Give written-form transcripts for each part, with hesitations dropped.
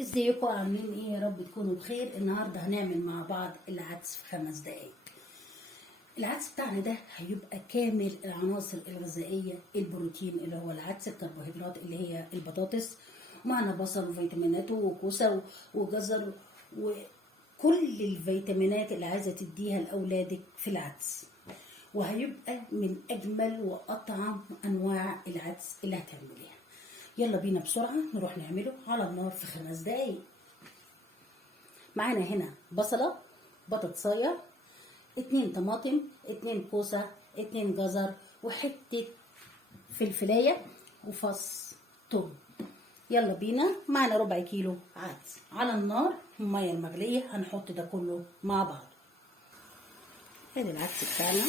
ازيكم عاملين ايه؟ يا رب تكونوا بخير. النهارده هنعمل مع بعض العدس في 5 دقايق. العدس بتاعنا ده هيبقى كامل العناصر الغذائيه، البروتين اللي هو العدس، الكربوهيدرات اللي هي البطاطس، معنا بصل وفيتامينات وكوسه وجزر وكل الفيتامينات اللي عايزه تديها لاولادك في العدس. وهيبقى من اجمل واطعم انواع العدس اللي هتعمليها. يلا بينا بسرعة نروح نعمله على النار في 5 دقايق. معانا هنا بصلة، بطاطساية، 2 طماطم، 2 كوسة، 2 جزر، وحتة فلفلاية وفص توم. يلا بينا. معانا ربع كيلو عدس على النار، المية المغلية هنحط ده كله مع بعض. ادي العدس بتاعنا،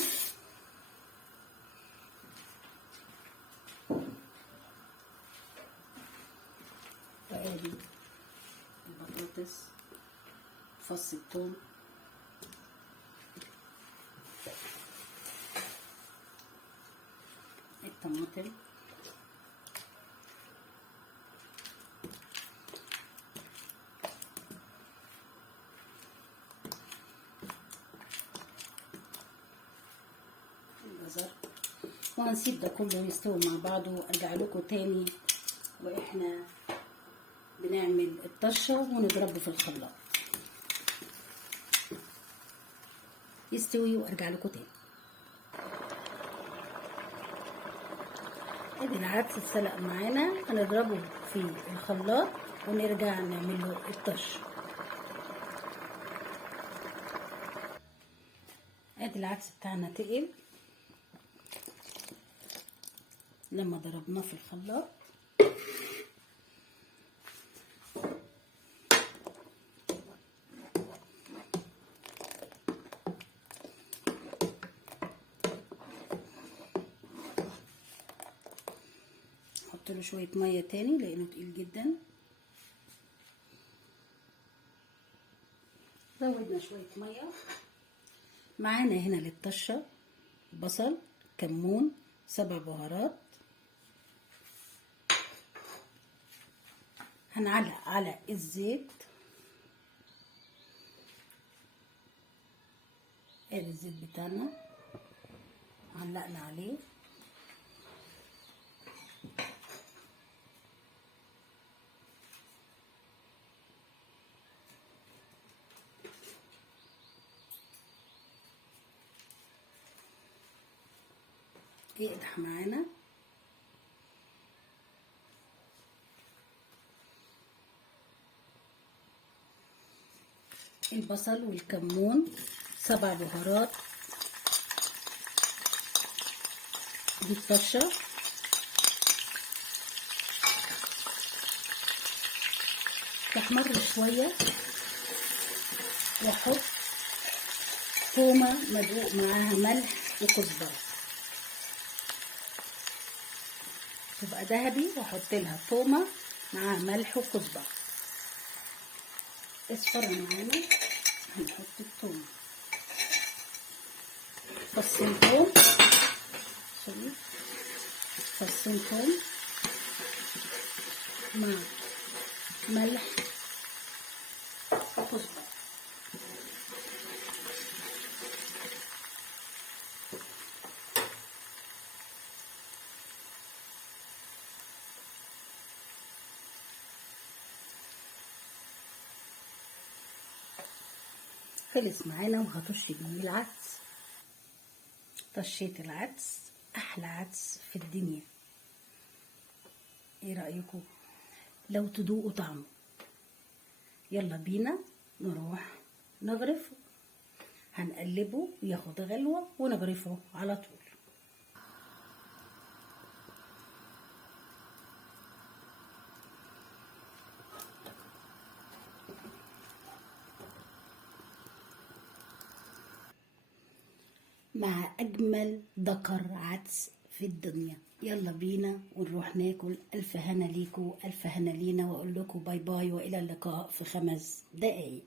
وادي البطاطس، فص الثوم، الطماطم، الجزر، وهنسيب ده كله يستوي مع بعضه وارجع لكم تاني واحنا بنعمل الطشه ونضربه في الخلاط يستوي وارجع لكم تاني. ادي العدس اتسلق معانا، هنضربه في الخلاط ونرجع نعمل له الطشه. ادي العدس بتاعنا تقل لما ضربناه في الخلاط. نحط له شويه ميه تاني لانه تقيل جدا. زودنا شويه ميه. معانا هنا للطشه بصل، كمون، 7 بهارات. هنعلق على الزيت، ادي الزيت بتاعنا علقنا عليه. يقدح معانا. البصل والكمون، 7 بهارات، دي الطشه. تحمر شويه واحط تومه مدقوق معاها ملح وكزبره تبقى ذهبي، واحط لها تومه معاها ملح وكزبره. اصفر معانا، هنحط الثوم، فصين ثوم، فصين ثوم مع ملح وكزبره. خلص معانا وهطش بيه العدس. طشيت العدس، احلى عدس في الدنيا. ايه رأيكم لو تدوقوا طعمه؟ يلا بينا نروح نغرفه. هنقلبه وياخد غلوة ونغرفه على طول. مع أجمل دكر عدس في الدنيا. يلا بينا ونروح ناكل. ألف هنا ليكوا، ألف هنا لينا، وأقول لكم باي باي وإلى اللقاء في 5 دقايق.